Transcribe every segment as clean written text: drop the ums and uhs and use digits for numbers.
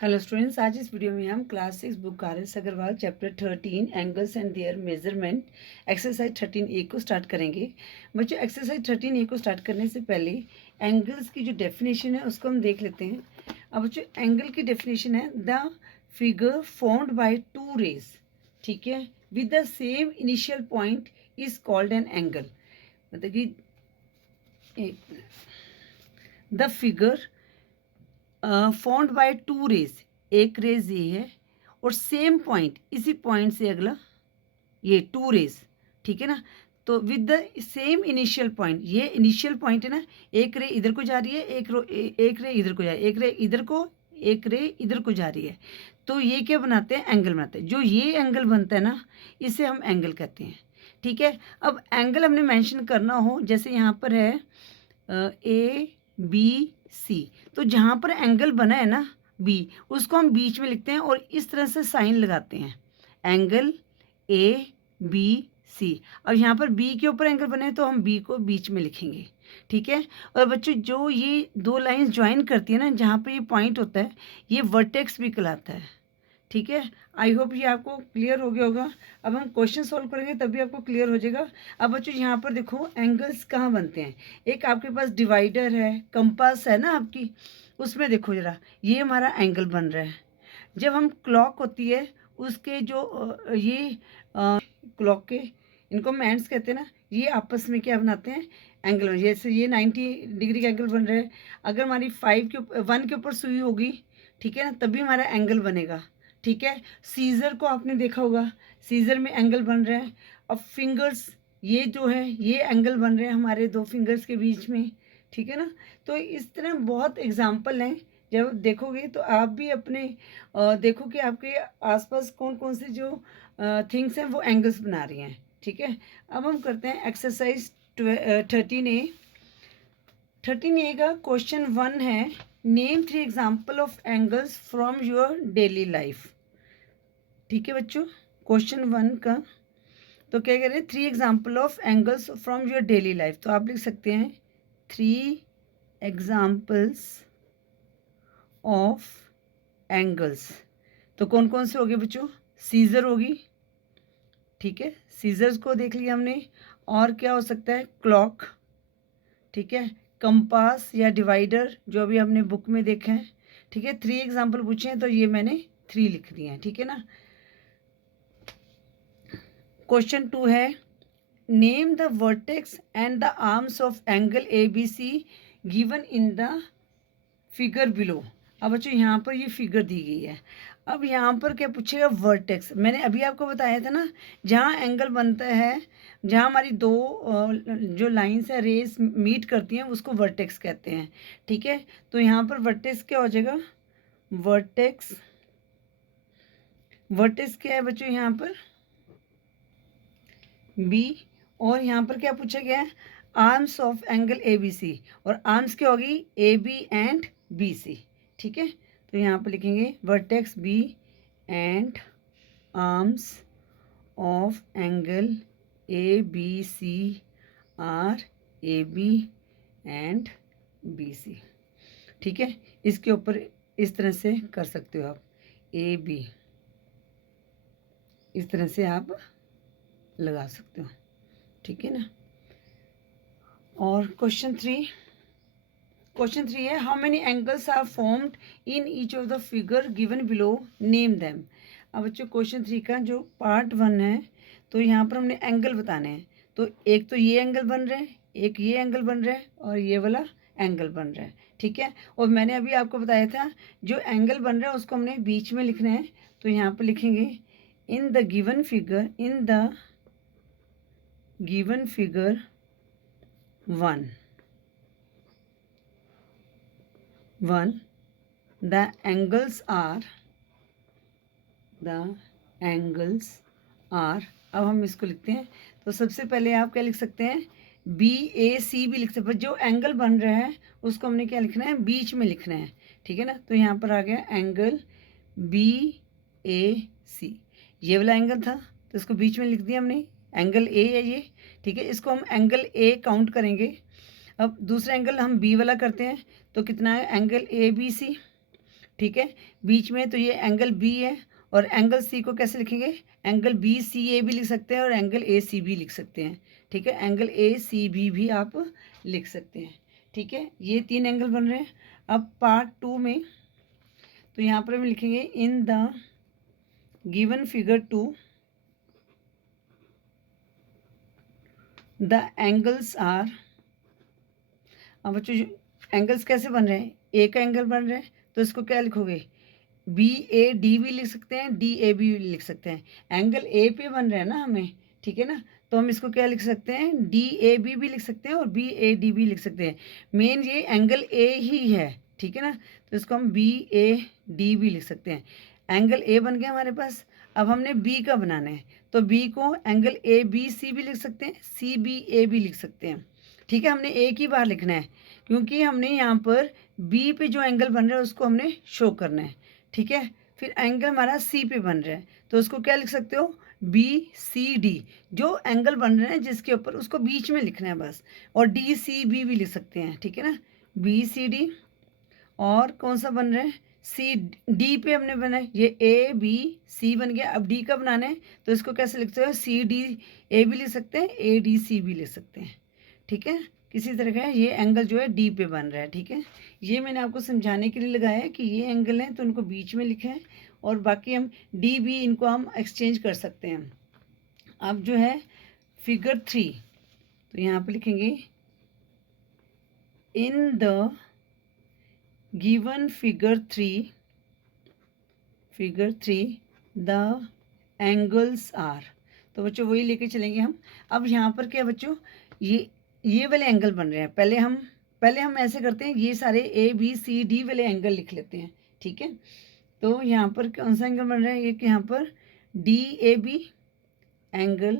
Hello students, आज इस video में हम class 6 book R S. Agarwal chapter 13 angles and their measurement exercise 13A को स्टार्ट करेंगे। बच्चों, एक्सरसाइज 13A को स्टार्ट करने से पहले एंगल्स की जो डेफिनेशन है उसको हम देख लेते हैं। अब बच्चों, एंगल की डेफिनेशन है the figure formed by two rays, ठीक है, with the same initial point is called an angle. मतलब कि the figure formed by two rays, एक रेज ये है और सेम पॉइंट, इसी पॉइंट से अगला ये टू रेज, ठीक है ना। तो with the same initial point, ये इनिशियल पॉइंट है ना, एक रे इधर को जा रही है, एक रे इधर को जा रही है, एक रे इधर को, एक रे इधर को जा रही है। तो ये क्या बनाते हैं? एंगल बनाते हैं। जो ये एंगल बनता है ना, इसे हम एंगल कहते हैं, ठीक है। अब एंगल हमने मेंशन करना हो, जैसे यहाँ पर है ABC, तो जहाँ पर एंगल बना है ना B, उसको हम बीच में लिखते हैं और इस तरह से साइन लगाते हैं, एंगल ABC। अब यहाँ पर B के ऊपर एंगल बने हैं तो हम B को बीच में लिखेंगे, ठीक है। और बच्चों, जो ये दो लाइंस ज्वाइन करती है ना, जहाँ पर ये पॉइंट होता है, ये वर्टेक्स भी कहलाता है, ठीक है। आई होप ये आपको क्लियर हो गया होगा। अब हम क्वेश्चन सॉल्व करेंगे तभी आपको क्लियर हो जाएगा। अब बच्चों, यहाँ पर देखो एंगल्स कहाँ बनते हैं। एक आपके पास डिवाइडर है, कंपास है ना आपकी, उसमें देखो ज़रा, ये हमारा एंगल बन रहा है। जब हम क्लॉक होती है उसके जो ये क्लॉक के, इनको हम एंड्स कहते हैं ना, ये आपस में क्या बनाते हैं? एंगल। जैसे ये 90 डिग्री का एंगल बन रहा है, अगर हमारी 1 के ऊपर सुई होगी, ठीक है ना, तभी हमारा एंगल बनेगा, ठीक है। सीजर को आपने देखा होगा, सीजर में एंगल बन रहे हैं। अब फिंगर्स, ये जो है ये एंगल बन रहे हैं हमारे दो फिंगर्स के बीच में, ठीक है ना। तो इस तरह बहुत एग्जाम्पल हैं, जब देखोगे तो आप भी अपने देखो कि आपके आसपास कौन कौन से जो थिंग्स हैं वो एंगल्स बना रही हैं, ठीक है। अब हम करते हैं एक्सरसाइज 13A। 13A का क्वेश्चन 1 है, name 3 example of angles from your daily life, ठीक है बच्चों। क्वेश्चन 1 का तो क्या कह रहे हैं? 3 example of angles from your daily life. तो आप लिख सकते हैं 3 एग्जाम्पल्स ऑफ एंगल्स। तो कौन कौन से हो गए बच्चों? सीजर होगी, ठीक है, सीजर्स को देख लिया हमने। और क्या हो सकता है? क्लॉक, ठीक है, कंपास या डिवाइडर जो अभी हमने बुक में देखा है, ठीक है। 3 एग्जाम्पल पूछे हैं तो ये मैंने 3 लिख दिए हैं, ठीक है ना। क्वेश्चन 2 है, name the vertex and the arms of angle ABC given in the figure below. अब बच्चों, यहाँ पर ये फिगर दी गई है। अब यहाँ पर क्या पूछेगा? वर्टेक्स। मैंने अभी आपको बताया था ना, जहाँ एंगल बनता है, जहाँ हमारी दो जो लाइंस है, रेस मीट करती हैं, उसको वर्टेक्स कहते हैं, ठीक है। तो यहाँ पर वर्टेक्स क्या हो जाएगा? वर्टेक्स, वर्टेक्स क्या है बच्चों? यहाँ पर B। और यहाँ पर क्या पूछा गया है? Arms of angle ABC। और आर्म्स क्या होगी? AB एंड BC, ठीक है। तो यहाँ पर लिखेंगे vertex B and arms of angle ABC are AB and BC, ठीक है। इसके ऊपर इस तरह से कर सकते हो आप, AB, इस तरह से आप लगा सकते हो, ठीक है ना। और क्वेश्चन 3 है, how many angles are formed in each of the figure given below, name them. अब बच्चों, क्वेश्चन 3 का जो पार्ट 1 है, तो यहाँ पर हमने एंगल बताने हैं। तो एक तो ये एंगल बन रहे हैं, एक ये एंगल बन रहा है और ये वाला एंगल बन रहा है, ठीक है। और मैंने अभी आपको बताया था, जो एंगल बन रहा है उसको हमने बीच में लिखना है। तो यहाँ पर लिखेंगे in the given figure, in the given figure 1 the angles are अब हम इसको लिखते हैं। तो सबसे पहले आप क्या लिख सकते हैं? BAC भी लिख सकते हैं, पर जो एंगल बन रहा है उसको हमने क्या लिखना है? बीच में लिखना है, ठीक है ना। तो यहाँ पर आ गया एंगल BAC, ये वाला एंगल था तो इसको बीच में लिख दिया हमने, एंगल A है ये, ठीक है। इसको हम एंगल A काउंट करेंगे। अब दूसरा एंगल हम B वाला करते हैं, तो कितना है? एंगल ABC, ठीक है। बीच में तो ये एंगल बी है, और एंगल सी को कैसे लिखेंगे, एंगल बी सी ए भी लिख सकते हैं और एंगल ए सी भी लिख सकते हैं, ठीक है। एंगल ए सी भी आप लिख सकते हैं, ठीक है। ये 3 एंगल बन रहे हैं। अब पार्ट 2 में तो यहाँ पर हम लिखेंगे in the given figure 2 the angles are. अब बच्चों एंगल्स कैसे बन रहे हैं, ए का एंगल बन रहा है तो इसको क्या लिखोगे, बी ए डी भी लिख सकते हैं, डी ए भी लिख सकते हैं। एंगल ए पे बन रहा है ना हमें, ठीक है ना, तो हम इसको क्या लिख सकते हैं, डी ए बी भी लिख सकते हैं और बी ए डी भी लिख सकते हैं। मेन ये एंगल ए ही है, ठीक है ना, तो इसको हम बी ए डी भी लिख सकते हैं। एंगल ए बन गया हमारे पास। अब हमने बी का बनाना है, तो बी को एंगल ए बी सी भी लिख सकते हैं, सी बी ए भी लिख सकते हैं, ठीक है। हमने एक ही बार लिखना है क्योंकि हमने यहाँ पर बी पे जो एंगल बन रहा है उसको हमने शो करना है, ठीक है। फिर एंगल हमारा सी पे बन रहा है तो उसको क्या लिख सकते हो, बी सी डी। जो एंगल बन रहे हैं जिसके ऊपर उसको बीच में लिखना है बस, और डी सी बी भी लिख सकते हैं, ठीक है ना, बी सी डी। और कौन सा बन रहा है, सी डी पे हमने बनाया, ये ए बी सी बन गया। अब डी का बनाना है तो इसको कैसे लिखते हो, सी डी ए भी लिख सकते हैं, ए डी सी भी लिख सकते हैं, ठीक है। किसी तरह का ये एंगल जो है डी पे बन रहा है, ठीक है। ये मैंने आपको समझाने के लिए लगाया है कि ये एंगल है तो उनको बीच में लिखें, और बाकी हम डी बी इनको हम एक्सचेंज कर सकते हैं। अब जो है फिगर 3, तो यहाँ पे लिखेंगे in the given figure 3 the angles are. तो बच्चों वही लेके चलेंगे हम। अब यहाँ पर क्या बच्चों, ये वाले एंगल बन रहे हैं। पहले हम ऐसे करते हैं, ये सारे ए बी सी डी वाले एंगल लिख लेते हैं, ठीक है। तो यहाँ पर कौन सा एंगल बन रहा है, एक यहाँ पर D A B, angle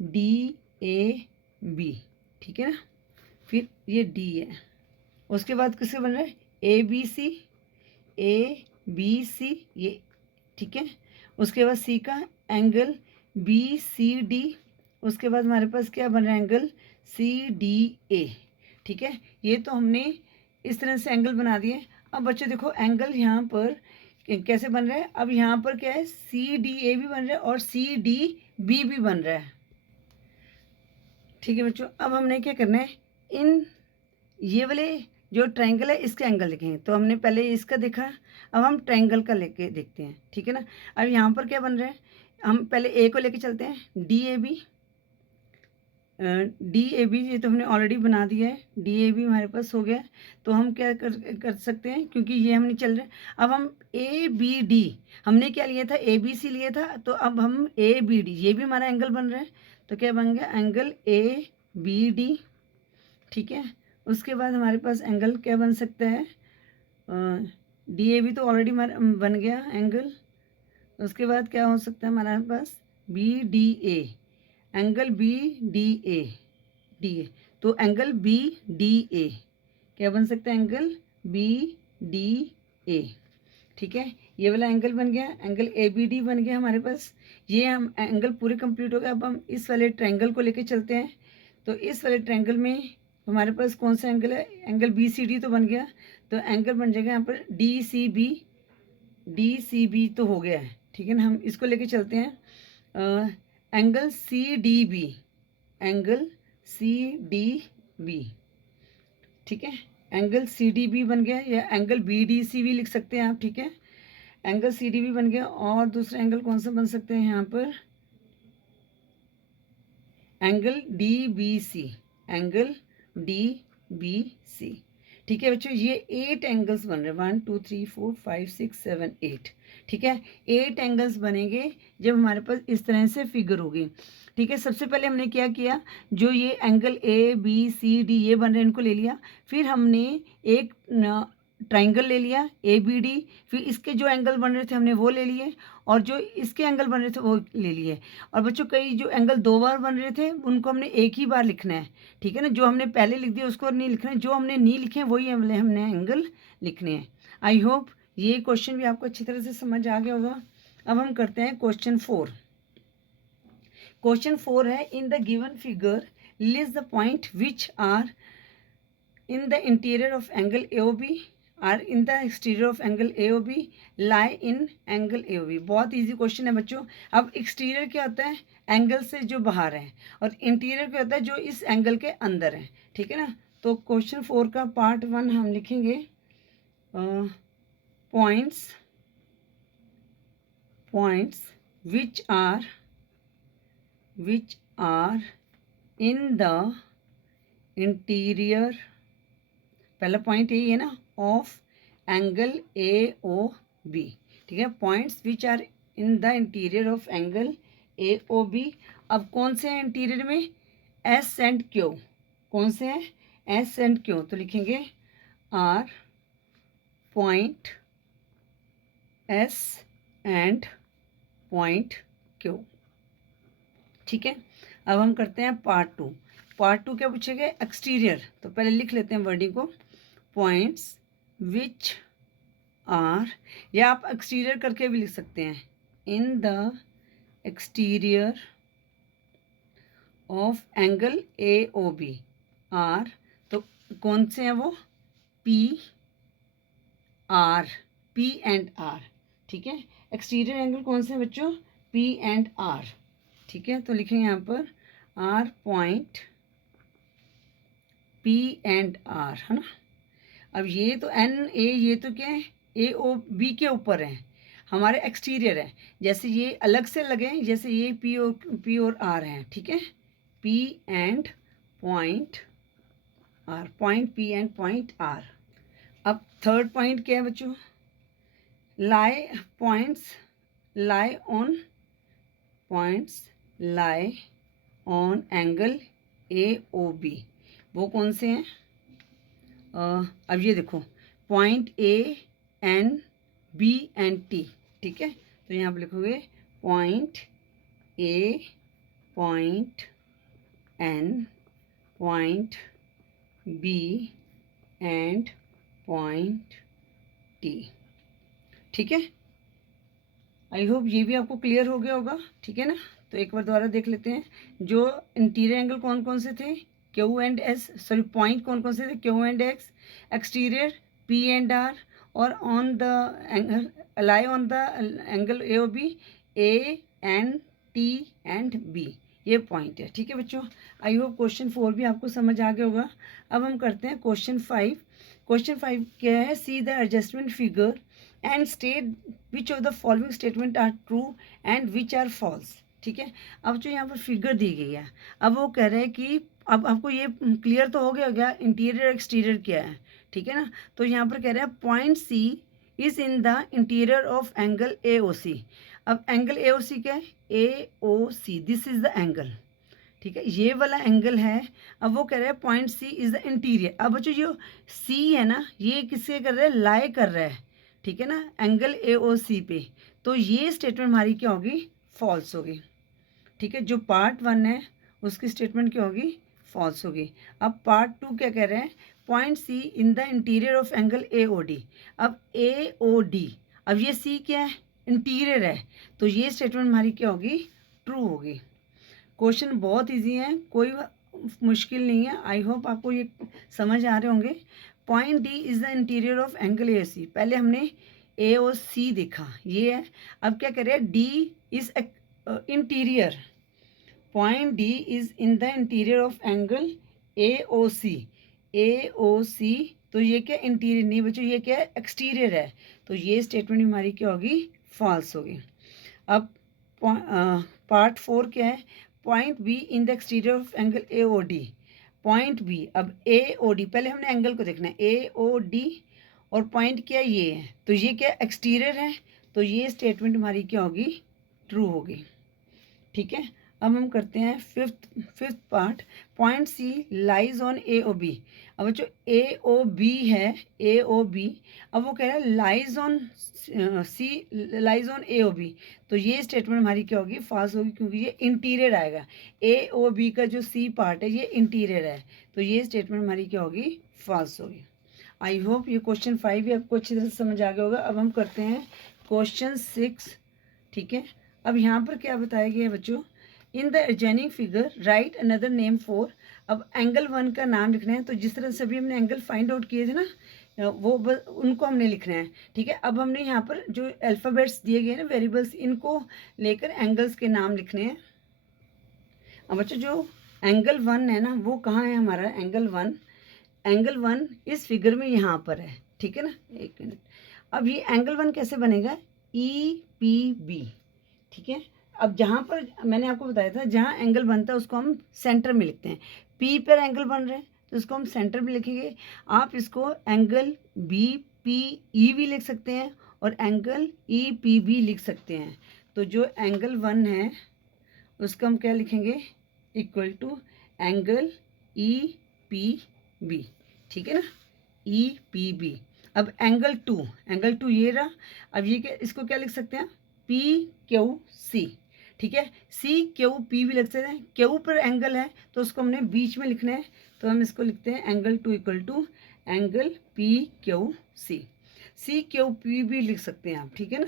D A B, ठीक है ना। फिर ये डी है, उसके बाद किससे बन रहा है, ए बी सी, ये ठीक है। उसके बाद सी का एंगल बी सी डी, उसके बाद हमारे पास क्या बन रहा है, एंगल सी डी ए, ठीक है। ये तो हमने इस तरह से एंगल बना दिए। अब बच्चों देखो एंगल यहाँ पर कैसे बन रहा है, अब यहाँ पर क्या है, सी डी ए भी बन रहा है और सी डी बी भी बन रहा है, ठीक है बच्चों। अब हमने क्या करना है, इन ये वाले जो ट्रायंगल है इसके एंगल लिखेंगे। तो हमने पहले इसका देखा, अब हम ट्रायंगल का लेके देखते हैं, ठीक है ना। अब यहाँ पर क्या बन रहा है, हम पहले ए को लेके चलते हैं, डी ए बी, ये तो हमने ऑलरेडी बना दिया है, डी ए बी हमारे पास हो गया। तो हम क्या कर सकते हैं, क्योंकि ये हमने चल रहे हैं, अब हम ए बी डी, हमने क्या लिया था, ए बी सी लिया था, तो अब हम ए बी डी, ये भी हमारा एंगल बन रहा है। तो क्या बन गया, एंगल ए बी डी, ठीक है। उसके बाद हमारे पास एंगल क्या बन सकता है, डी ए बी तो ऑलरेडी बन गया एंगल। उसके बाद क्या हो सकता है हमारे पास, B D A, angle B D A, तो एंगल बी डी ए क्या बन सकता है, एंगल बी डी ए, ठीक है। ये वाला एंगल बन गया, एंगल ए बी डी बन गया हमारे पास। ये हम एंगल पूरे कंप्लीट हो गए। अब हम इस वाले ट्रायंगल को लेके चलते हैं। तो इस वाले ट्रायंगल में हमारे पास कौन सा एंगल है, एंगल बी सी डी तो बन गया, तो एंगल बन जाएगा यहाँ पर डी सी बी तो हो गया है, ठीक है ना। हम इसको लेके चलते हैं, एंगल सी डी बी, ठीक है। एंगल सी डी बी बन गया, या एंगल बी डी सी भी लिख सकते हैं आप, ठीक है। एंगल सी डी बी बन गया। और दूसरा एंगल कौन सा बन सकते हैं यहाँ पर, एंगल डी बी सी, ठीक है बच्चों। ये 8 एंगल्स बन रहे हैं, 1 2 3 4 5 6 7 8, ठीक है। 8 एंगल्स बनेंगे जब हमारे पास इस तरह से फिगर होगी, ठीक है। सबसे पहले हमने क्या किया, जो ये angle A B C D ये बन रहे हैं इनको ले लिया, फिर हमने एक ट्रायंगल ले लिया ए बी डी, फिर इसके जो एंगल बन रहे थे हमने वो ले लिए, और जो इसके एंगल बन रहे थे वो ले लिए। और बच्चों कई जो एंगल 2 बार बन रहे थे उनको हमने एक ही बार लिखना है, ठीक है ना। जो हमने पहले लिख दिया उसको नहीं लिखना है, जो हमने नहीं लिखे वही हमने एंगल लिखने हैं। आई होप ये क्वेश्चन भी आपको अच्छी तरह से समझ आ गया होगा। अब हम करते हैं क्वेश्चन 4। क्वेश्चन 4 है, in the given figure list the point which are in the interior of angle A O B. Are in the exterior of angle A O B, lie in angle A O B. बहुत easy question है बच्चों। अब exterior क्या होता है? Angle से जो बाहर है, और इंटीरियर क्या होता है? जो इस एंगल के अंदर है, ठीक है ना। तो क्वेश्चन 4 का पार्ट 1 हम लिखेंगे points which are in the interior, पहला पॉइंट यही है ना, of angle A O B, ठीक है। Points which are in the interior of angle A O B. अब कौन से हैं इंटीरियर में? S and Q. कौन से हैं? S and Q. तो लिखेंगे are point S and point Q, ठीक है। अब हम करते हैं पार्ट 2। पार्ट 2 क्या पूछेंगे? एक्सटीरियर। तो पहले लिख लेते हैं वर्डिंग को, पॉइंट्स विच आर, या आप एक्सटीरियर करके भी लिख सकते हैं, in the exterior of angle A O B are. तो कौन से हैं वो? P R, P and R, ठीक है। एक्सटीरियर एंगल कौन से हैं बच्चों? पी एंड आर, ठीक है। तो लिखेंगे यहाँ पर are point P and R, है ना। अब ये तो एन ए, ये तो क्या है? ए ओ बी के ऊपर है, हमारे एक्सटीरियर है। जैसे ये अलग से लगे, जैसे ये पी और आर हैं, ठीक है। P and point R, point P and point R. अब थर्ड पॉइंट क्या है बच्चों? Lie points lie on angle A O B. वो कौन से हैं? अब ये देखो, point A N B and T, ठीक है। तो यहाँ पर लिखोगे point A, point N, point B and point T, ठीक है। आई होप ये भी आपको क्लियर हो गया होगा, ठीक है ना। तो एक बार दोबारा देख लेते हैं, जो इंटीरियर एंगल कौन कौन से थे? Q and S, sorry point कौन कौन से थे? Q and X, exterior P and R, और on the angle, lie on the angle A O B, A N T and B, ये पॉइंट है, ठीक है बच्चों। आई होप क्वेश्चन 4 भी आपको समझ आ गया होगा। अब हम करते हैं क्वेश्चन 5। क्वेश्चन 5 क्या है? See the adjustment figure and state which of the following statement are true and which are false, ठीक है। अब जो यहाँ पर फिगर दी गई है, अब वो कह रहे हैं कि अब आपको ये क्लियर तो हो गया इंटीरियर एक्सटीरियर क्या है, ठीक है ना। तो यहाँ पर कह रहे हैं point C is in the interior of angle A O C. अब एंगल ए ओ सी क्या है? A O C, this is the angle, ठीक है, ये वाला एंगल है। अब वो कह रहे हैं point C is the interior. अब बच्चों जो सी है ना, ये किससे कर रहा है? लाई कर रहा है, ठीक है ना, एंगल ए ओ सी पे। तो ये स्टेटमेंट हमारी क्या होगी? फॉल्स होगी, ठीक है। जो पार्ट 1 है उसकी स्टेटमेंट क्या होगी? फॉल्स होगी। अब पार्ट 2 क्या कह रहे हैं? Point C in the interior of angle A O D. अब ए ओ डी, अब ये सी क्या है? इंटीरियर है, तो ये स्टेटमेंट हमारी क्या होगी? ट्रू होगी। क्वेश्चन बहुत इजी है, कोई मुश्किल नहीं है। आई होप आपको ये समझ आ रहे होंगे। Point D is the interior of angle A C. पहले हमने ए ओ सी देखा, ये है। अब क्या कह रहे हैं? D is interior, point D is in the interior of angle A O C. A O C, तो ये क्या? इंटीरियर नहीं बच्चों, ये क्या है? एक्सटीरियर है। तो ये स्टेटमेंट हमारी क्या होगी? फॉल्स होगी। अब पार्ट 4 क्या है? Point B in the exterior of angle A O D. Point B, अब ए ओ डी, पहले हमने एंगल को देखना है, ए ओ डी, और पॉइंट क्या? ये है, तो ये क्या? एक्सटीरियर है। तो ये स्टेटमेंट हमारी क्या होगी? ट्रू होगी, ठीक है। अब हम करते हैं fifth part, point C lies on A O B. अब बच्चों ए ओ बी है, ए ओ बी, अब वो कह रहा है lies on C, lies on A O B. तो ये स्टेटमेंट हमारी क्या होगी? फॉल्स होगी, क्योंकि ये इंटीरियर आएगा। ए ओ बी का जो सी पार्ट है ये इंटीरियर है, तो ये स्टेटमेंट हमारी क्या होगी? फॉल्स होगी। आई होप ये क्वेश्चन 5 भी आपको अच्छी तरह से समझ आ गया होगा। अब हम करते हैं क्वेश्चन 6, ठीक है। अब यहाँ पर क्या बताया गया है बच्चों? In the adjoining figure right another name for. अब एंगल 1 का नाम लिखना है। तो जिस तरह से अभी हमने एंगल फाइंड आउट किए थे ना, उनको हमने लिखना है। ठीक है, अब हमने यहाँ पर जो अल्फ़ाबेट्स दिए गए हैं ना वेरिएबल्स, इनको लेकर एंगल्स के नाम लिखने हैं। अब बच्चों जो एंगल 1 है ना, वो कहाँ है हमारा एंगल 1? एंगल 1 इस फिगर में यहाँ पर है। ठीक है ना, एक मिनट। अब ये एंगल 1 कैसे बनेगा? EPB। ठीक है, अब जहाँ पर मैंने आपको बताया था जहाँ एंगल बनता है उसको हम सेंटर में लिखते हैं। P पर एंगल बन रहे हैं तो इसको हम सेंटर में लिखेंगे। आप इसको एंगल BPE भी लिख सकते हैं और एंगल EPB लिख सकते हैं। तो जो एंगल 1 है उसको हम क्या लिखेंगे? Equal to angle EPB। ठीक है ना, EPB। अब एंगल 2 ये रहा। अब ये क्या, इसको क्या लिख सकते हैं? PQC। ठीक है, CQP भी लिख सकते हैं। Q पर एंगल है तो उसको हमने बीच में लिखना है, तो हम इसको लिखते हैं angle 2 equal to angle PQC। CQP भी लिख सकते हैं आप। ठीक है ना,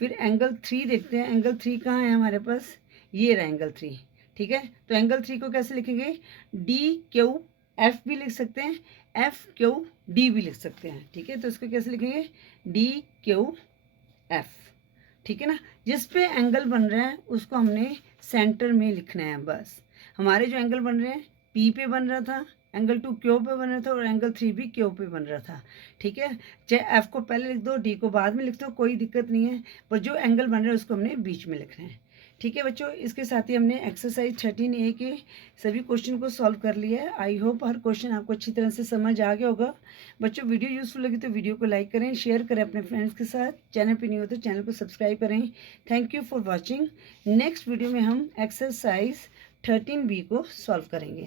फिर एंगल 3 देखते हैं। एंगल 3 कहाँ है हमारे पास? ये रहा एंगल 3। ठीक है, तो एंगल 3 को कैसे लिखेंगे? DQF भी लिख सकते हैं, FQD भी लिख सकते हैं। ठीक है, तो इसको कैसे लिखेंगे? DQF। ठीक है ना, जिस पे एंगल बन रहा है उसको हमने सेंटर में लिखना है बस। हमारे जो एंगल बन रहे हैं, P पे बन रहा था, एंगल 2 Q पे बन रहा था और एंगल 3 भी Q पे बन रहा था। ठीक है, चाहे F को पहले लिख दो, D को बाद में लिख दो, कोई दिक्कत नहीं है, पर जो एंगल बन रहा है उसको हमने बीच में लिखना है। ठीक है बच्चों, इसके साथ ही हमने एक्सरसाइज 13A के सभी क्वेश्चन को सॉल्व कर लिया है। आई होप हर क्वेश्चन आपको अच्छी तरह से समझ आ गया होगा। बच्चों वीडियो यूज़फुल लगी तो वीडियो को लाइक करें, शेयर करें अपने फ्रेंड्स के साथ। चैनल पे नहीं हो तो चैनल को सब्सक्राइब करें। Thank you for watching. Next video में हम एक्सरसाइज 13B को सॉल्व करेंगे।